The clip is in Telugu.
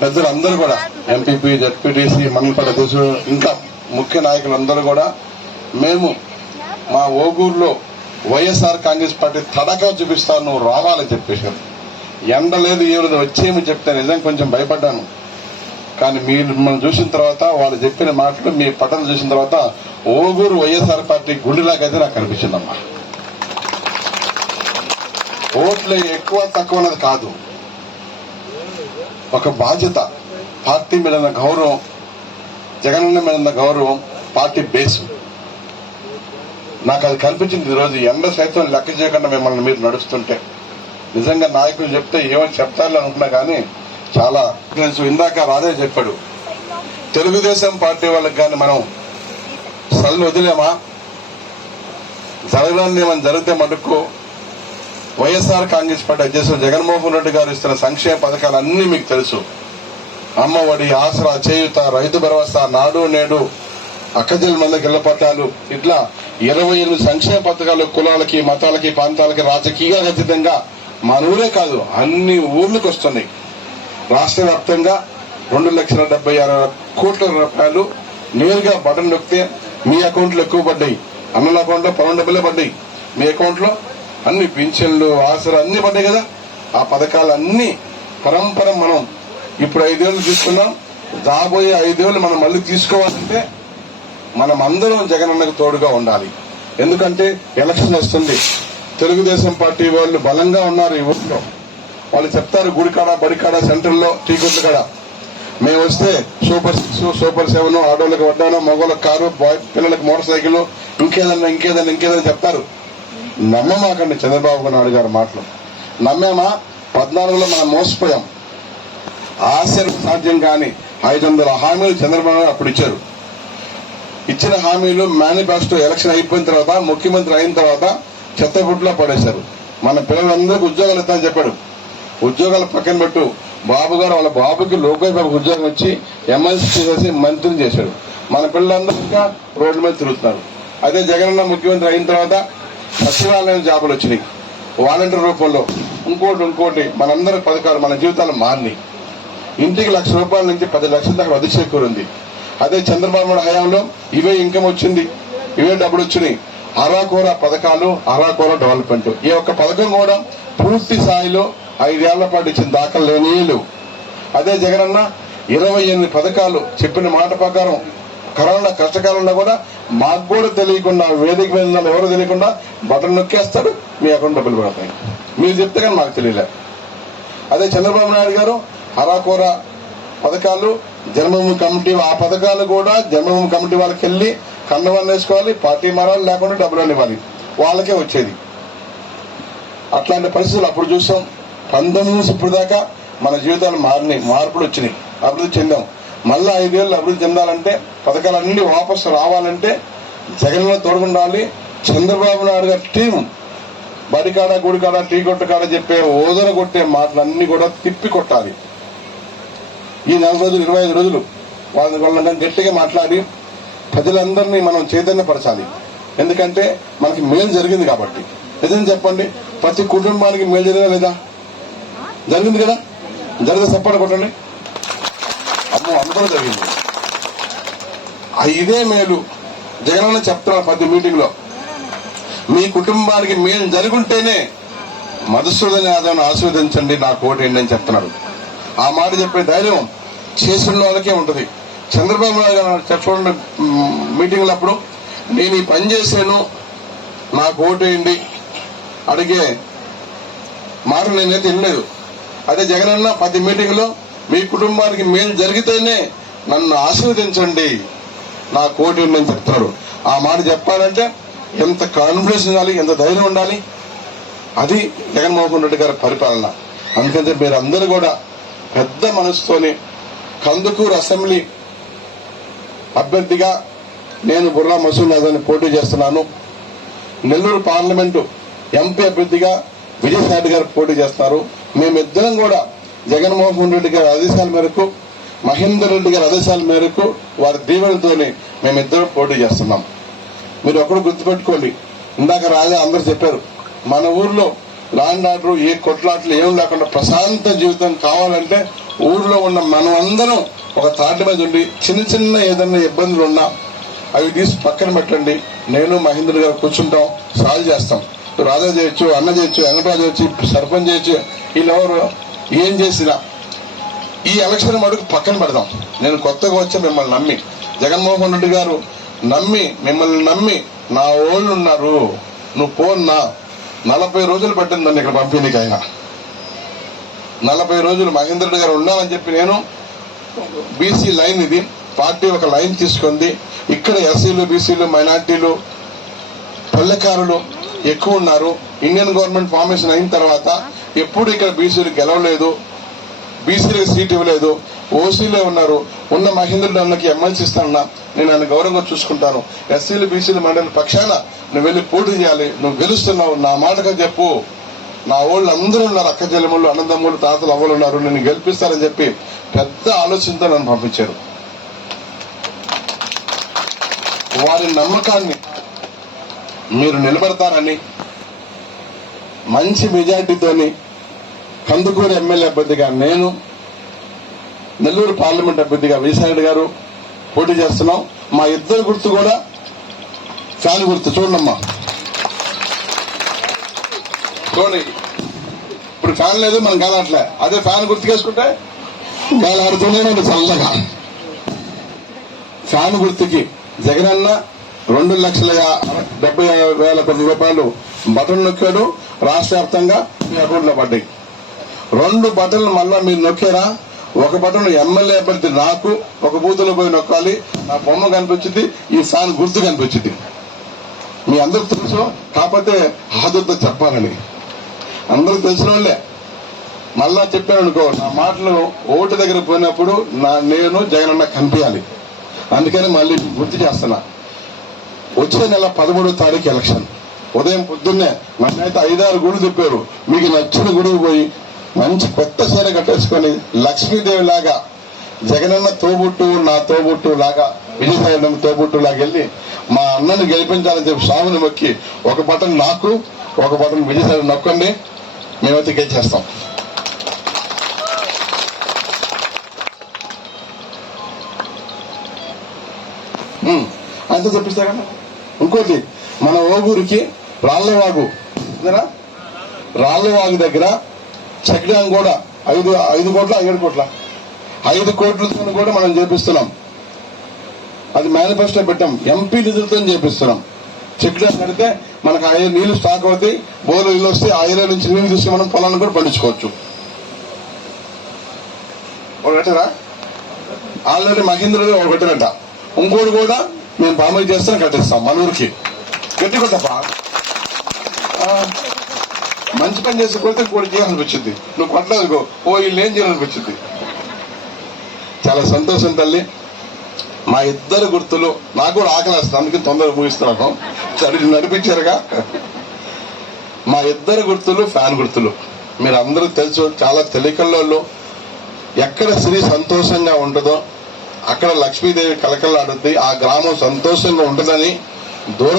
పెద్దలందరూ కూడా ఎంపీపీ జడ్పీటీసీ మండలపల్లి అధ్యక్షుడు ఇంకా ముఖ్య నాయకులందరూ కూడా మేము మా ఓగూరులో వైఎస్ఆర్ కాంగ్రెస్ పార్టీ తడక చూపిస్తాను నువ్వు రావాలని చెప్పేశారు. ఎండ లేదు ఏ లేదు వచ్చేయమని చెప్తే నిజం కొంచెం భయపడ్డాను. కానీ మీరు మనం చూసిన తర్వాత వాళ్ళు చెప్పిన మాటలు మీ పట్టణం చూసిన తర్వాత ఓగూరు వైఎస్ఆర్ పార్టీ గుండెలాగైతే నాకు కనిపించిందమ్మా ఓట్లు ఎక్కువ తక్కువ అన్నది కాదు. ఒక బాధ్యత. పార్టీ మీద ఉన్న గౌరవం జగనన్న మీద ఉన్న గౌరవం పార్టీ బేస్. నాకు అది కనిపించింది ఈరోజు ఎండ సైతం లెక్క చేయకుండా మిమ్మల్ని మీరు నడుస్తుంటే. నిజంగా నాయకులు చెప్తే ఏమని చెప్తారని అనుకున్నా కానీ చాలా తెలుసు. ఇందాక రాధే చెప్పాడు తెలుగుదేశం పార్టీ వాళ్ళకి కానీ మనం సల్లు వదిలేమా? జరగడానికి ఏమైనా జరిగితే మటుకు వైఎస్ఆర్ కాంగ్రెస్ పార్టీ అధ్యక్షుడు జగన్మోహన్ రెడ్డి గారు ఇస్తున్న సంక్షేమ పథకాలు అన్ని మీకు తెలుసు. అమ్మఒడి ఆసరా చేయుత రైతు భరోసా నాడు నేడు అక్కజల్ మందకి ఇళ్ళ పట్టాలు ఇట్లా ఇరవై ఎనిమిది సంక్షేమ పథకాలు కులాలకి మతాలకి ప్రాంతాలకి రాజకీయ ఖచ్చితంగా మన ఊరే కాదు అన్ని ఊర్లకు వస్తున్నాయి. రాష్ట్ర వ్యాప్తంగా రెండు లక్షల డెబ్బై ఆరు కోట్ల రూపాయలు నేరుగా బటన్ నొక్కితే మీ అకౌంట్లో ఎక్కువ పడ్డాయి. అన్నల అకౌంట్లో పన్నెండు డబ్బులే పడ్డాయి. మీ అకౌంట్లో అన్ని పింఛన్లు ఆసరా అన్ని పడ్డాయి కదా. ఆ పథకాలన్నీ పరంపర మనం ఇప్పుడు ఐదేళ్ళు తీసుకున్నాం రాబోయే ఐదేళ్ళు మనం మళ్ళీ తీసుకోవాలంటే మనం అందరం జగనన్నకు తోడుగా ఉండాలి. ఎందుకంటే ఎలక్షన్ వస్తుంది. తెలుగుదేశం పార్టీ వాళ్ళు బలంగా ఉన్నారు ఈ ఊరిలో. వాళ్ళు చెప్తారు గుడికాడ బడికాడ సెంటర్లో టీ టీకొట్ల కాడ. మేము వస్తే సూపర్ సిక్స్ సూపర్ సెవెన్ ఆడోళ్ళకి వడ్డాను మగోళ్ళకి కారు బాయ్ పిల్లలకు మోటార్ సైకిల్ ఇంకేదన్నా ఇంకేదన్నా ఇంకేదన్నా చెప్తారు. నమ్మమాకండి చంద్రబాబు నాయుడు గారి మాటలు. నమ్మేమా? పద్నాలుగులో మనం మోసపోయాం. ఆశ్చర్య సాధ్యం కాని ఐదు వందల హామీలు చంద్రబాబు నాయుడు అప్పుడు ఇచ్చారు. ఇచ్చిన హామీలు మేనిఫెస్టో ఎలక్షన్ అయిపోయిన తర్వాత ముఖ్యమంత్రి అయిన తర్వాత చెత్తబుట్లో పడేశారు. మన పిల్లలందరికీ ఉద్యోగాలు ఇస్తానని చెప్పాడు. ఉద్యోగాలు పక్కన పెట్టు. బాబు గారు వాళ్ళ బాబుకి లోకేష్ బాబుకి ఉద్యోగం ఇచ్చి ఎమ్మెల్సీ చేసేసి మంత్రిని చేశాడు. మన పిల్లలందరూ ఇంకా రోడ్ల మీద తిరుగుతున్నారు. అదే జగనన్న ముఖ్యమంత్రి అయిన తర్వాత సచివాలయం జాబులు వచ్చినాయి. వాలంటీర్ రూపంలో ఇంకోటి ఇంకోటి మనందరి పథకాలు మన జీవితాలు మారినాయి. ఇంటికి లక్ష రూపాయల నుంచి పది లక్షల దాకా వృద్ధి చేకూరింది. అదే చంద్రబాబు నాయుడు హయాంలో ఇవే ఇన్కమ్ వచ్చింది. ఇవే డబ్బులు వచ్చినాయి. అరాకూర పథకాలు అరాకూర డెవలప్మెంట్ ఈ ఒక్క పథకం కూడా పూర్తి స్థాయిలో ఐదేళ్ళ పాటు ఇచ్చిన దాఖలు లేనీలు అదే జగనన్న ఇరవై ఎనిమిది పథకాలు చెప్పిన మాట ప్రకారం కరోనా కష్టకాలంలో కూడా మాకు కూడా తెలియకుండా వేదిక మీద ఉన్న ఎవరో తెలియకుండా బటన్ నొక్కేస్తాడు మీ అకౌంట్ డబ్బులు పడతాయి. మీరు చెప్తే కానీ మాకు తెలియలే. అదే చంద్రబాబు నాయుడు గారు హరాకోర పథకాలు జన్మభూమి కమిటీ ఆ పథకాలు కూడా జన్మభూమి కమిటీ వాళ్ళకి వెళ్ళి కండవాళ్ళు వేసుకోవాలి పార్టీ మారాలి లేకుండా డబ్బులు ఇవ్వాలి. వాళ్ళకే వచ్చేది. అట్లాంటి పరిస్థితులు అప్పుడు చూసాం. పంతొమ్మిది నుంచి ఇప్పుడు దాకా మన జీవితాలు మారినాయి మార్పులు వచ్చినాయి అభివృద్ధి చెందాం. మళ్ళీ ఐదేళ్ళు అభివృద్ధి చెందాలంటే పథకాలన్నీ వాపసు రావాలంటే జగన్లో తోడుకుండాలి. చంద్రబాబు నాయుడు గారి టీం బడికాడ గుడికాడ టీ కొట్టకాడ చెప్పే ఓదన కొట్టే మాటలన్నీ కూడా తిప్పి కొట్టాలి. ఈ నెల రోజులు ఇరవై ఐదు రోజులు వాళ్ళని వాళ్ళని గట్టిగా మాట్లాడి ప్రజలందరినీ మనం చైతన్యపరచాలి. ఎందుకంటే మనకి మేలు జరిగింది కాబట్టి. నిజం చెప్పండి ప్రతి కుటుంబానికి మేలు జరిగిందా లేదా జరిగింది కదా? జరిగితే చెప్పండి కొట్టండి. అమ్మో జరిగింది ఇదే మేలు. జగనన్న చెప్తున్నాను ప్రతి మీటింగ్లో మీ కుటుంబానికి మేలు జరుగుంటేనే మధుసూదన్ యాదవ్ను ఆశీర్వదించండి నా కోటేండి అని చెప్తున్నాడు ఆ మాట చెప్పే ధైర్యం చేసిన వాళ్ళకే ఉంటుంది. చంద్రబాబు నాయుడు గారు చెప్పండి మీటింగ్లు అప్పుడు నేను ఈ పని చేశాను నాకు ఓటేయండి అడిగే మాట నేనైతే వినలేదు. అదే జగనన్న ప్రతి మీటింగ్లో మీ కుటుంబానికి మేలు జరిగితేనే నన్ను ఆశీర్వదించండి. నా కోటి ఉందని చెప్తారు ఆ మాట చెప్పాలంటే ఎంత కాన్ఫిడెన్స్ ఉండాలి ఎంత ధైర్యం ఉండాలి? అది జగన్మోహన్ రెడ్డి గారి పరిపాలన. అందుకంటే మీరందరూ కూడా పెద్ద మనసుతోని కందుకూరు అసెంబ్లీ అభ్యర్థిగా నేను బుర్రా మసూద్ పోటీ చేస్తున్నాను. నెల్లూరు పార్లమెంటు ఎంపీ అభ్యర్థిగా విజయసాయి గారు పోటీ చేస్తారు. మేమిద్దరం కూడా జగన్మోహన్ రెడ్డి గారి ఆదేశాల మేరకు మహేందర్ రెడ్డి గారి ఆదేశాల మేరకు వారి దీవెనతోనే మేమిద్దరం పోటీ చేస్తున్నాం. మీరు ఒకడు గుర్తుపెట్టుకోండి. ఇందాక రాజా అందరూ చెప్పారు మన ఊర్లో లాండ్ ఆర్డర్ ఏ కొట్లాట్లు ఏం లేకుండా ప్రశాంత జీవితం కావాలంటే ఊర్లో ఉన్న మనం అందరం ఒక తాటి మీద ఉండి చిన్న చిన్న ఏదైనా ఇబ్బందులు ఉన్నా అవి తీసి పక్కన పెట్టండి. నేను మహేంద్ర గారు కూర్చుంటాం సాల్వ్ చేస్తాం. రాధా చేయొచ్చు అన్న చేయొచ్చు వెంకటరాజు చేయొచ్చు సర్పంచ్ చేయొచ్చు వీళ్ళెవరు ఏం చేసినా ఈ ఎలక్షన్ మడుగు పక్కన పెడదాం. నేను కొత్తగా వచ్చి మిమ్మల్ని నమ్మి జగన్మోహన్ రెడ్డి గారు నమ్మి మిమ్మల్ని నమ్మి నా ఓళ్ళు ఉన్నారు. నువ్వు పోన్నా. నలభై రోజులు పట్టింది నన్ను ఇక్కడ పంపిణీకి ఆయన. నలభై రోజులు మహేంద్ర గారు ఉన్నామని చెప్పి నేను బీసీ లైన్ ఇది. పార్టీ ఒక లైన్ తీసుకుంది. ఇక్కడ ఎస్సీలు బీసీలు మైనార్టీలు పల్లెకారులు ఎక్కువ ఉన్నారు. ఇండియన్ గవర్నమెంట్ ఫార్మేషన్ అయిన తర్వాత ఎప్పుడు ఇక్కడ బీసీలు గెలవలేదు బీసీలకు సీట్ ఇవ్వలేదు ఓసీలే ఉన్నారు. ఉన్న మహేంద్రుడు అన్నకి ఎమ్మెల్సీ ఇస్తానన్నా నేను ఆయన గౌరవంగా చూసుకుంటాను. ఎస్సీలు బీసీలు మండలి పక్షాన నువ్వు వెళ్ళి పోటీ చేయాలి నువ్వు గెలుస్తున్నావు నా మాటగా చెప్పు. నా వాళ్ళు అందరూ ఉన్నారు అక్క చెల్లెములు అన్నదమ్ములు తాతలు అవ్వలు ఉన్నారు నేను గెలిపిస్తారని చెప్పి పెద్ద ఆలోచనతో నన్ను పంపించారు. వారి నమ్మకాన్ని మీరు నిలబడతారని మంచి మెజార్టీతోని కందుకూరు ఎమ్మెల్యే అభ్యర్థిగా నేను నెల్లూరు పార్లమెంట్ అభ్యర్థిగా విశారెడ్డి గారు పోటీ చేస్తున్నాం. మా ఇద్దరు గుర్తు కూడా ఫ్యాన్ గుర్తు. చూడమ్మా చూడండి. ఇప్పుడు ఫ్యాన్ లేదు మనం కాలట్లే అదే ఫ్యాన్ గుర్తుకేసుకుంటే గాలాడుతూనే ఉంది చల్లగా. ఫ్యాన్ గుర్తుకి జగనన్న రెండు లక్షల యా- డెబ్బై వేల కోట్ల రూపాయలు బటన్ నొక్కాడు. రాష్ట్ర వ్యాప్తంగా మీ అకౌంట్లో పడ్డాయి. రెండు బటన్లు మళ్ళా మీరు నొక్కారా? ఒక బటన్ ఎమ్మెల్యే అభ్యర్థి నాకు ఒక బూతులో పోయి నొక్కాలి. నా బొమ్మ కనిపించింది ఈ ఫ్యాన్ గుర్తు కనిపించింది. మీ అందరికి తెలుసు కాకపోతే హాజరుతో చెప్పాలని. అందరికి తెలిసిన వాళ్ళే. మళ్ళా చెప్పాను అనుకో నా మాటలు ఓటు దగ్గర పోయినప్పుడు నా నేను జగనన్న కనిపించాలి అందుకని మళ్ళీ గుర్తు చేస్తున్నా. వచ్చే నెల పదమూడో తారీఖు ఎలక్షన్. ఉదయం పొద్దున్నే నన్నైతే ఐదారు గుళ్ళు తిప్పారు. మీకు నచ్చిన గుడికి పోయి మంచి కొత్త చీర కట్టేసుకొని లక్ష్మీదేవి లాగా జగనన్న తోబుట్టు నా తోబుట్టు లాగా విజయసాయి తోబుట్టు లాగా వెళ్ళి మా అన్నని గెలిపించాలని చెప్పి స్వామిని మొక్కి ఒక బటన్ నాకు ఒక బటన్ విజయసాయి నొక్కండి. మేమైతే గెలిచేస్తాం. చేస్తాం అంతే చెప్పిస్తా కదా ఇంకోటి మన ఓగూరికి రాళ్ళవాగు రాళ్ళవాగు దగ్గర చెక్ కూడా ఐదు ఐదు కోట్ల ఏడు కోట్ల. ఐదు కోట్లతో కూడా మనం చేపిస్తున్నాం. అది మేనిఫెస్టో పెట్టాం. ఎంపీ నిధులతో చేపిస్తున్నాం. చెక్ డ్యాం కడితే మనకు ఐదు నీళ్ళు స్టాక్ అవుతాయి. బోర్లు నీళ్ళు వస్తే ఆ ఏరియా నుంచి నీళ్ళు తీసుకుని మనం పొలాన్ని కూడా పండించుకోవచ్చు. ఒకటరా? ఆల్రెడీ మహేంద్రుడు ఒకటి ఇంకోటి కూడా మేము బామై చేస్తాం కట్టిస్తాం మన ఊరికి. గట్టి కొట్టపా మంచి పని చేసి కొడితే కూడా చేయాలనిపించింది. నువ్వు కొట్టలేదుకో ఓ వీళ్ళు ఏం చేయాలనిపించింది? చాలా సంతోషం తల్లి. మా ఇద్దరు గుర్తులు నాకు కూడా ఆకలి అందుకే తొందరగా ముగిస్తున్నాను చడి నడిపించారుగా. మా ఇద్దరు గుర్తులు ఫ్యాన్ గుర్తులు. మీరు అందరూ తెలుసు చాలా తెలికల్లో ఎక్కడ స్త్రీ సంతోషంగా ఉంటుందో అక్కడ లక్ష్మీదేవి కలకలాడుద్ది ఆ గ్రామం సంతోషంగా ఉంటుందని దూర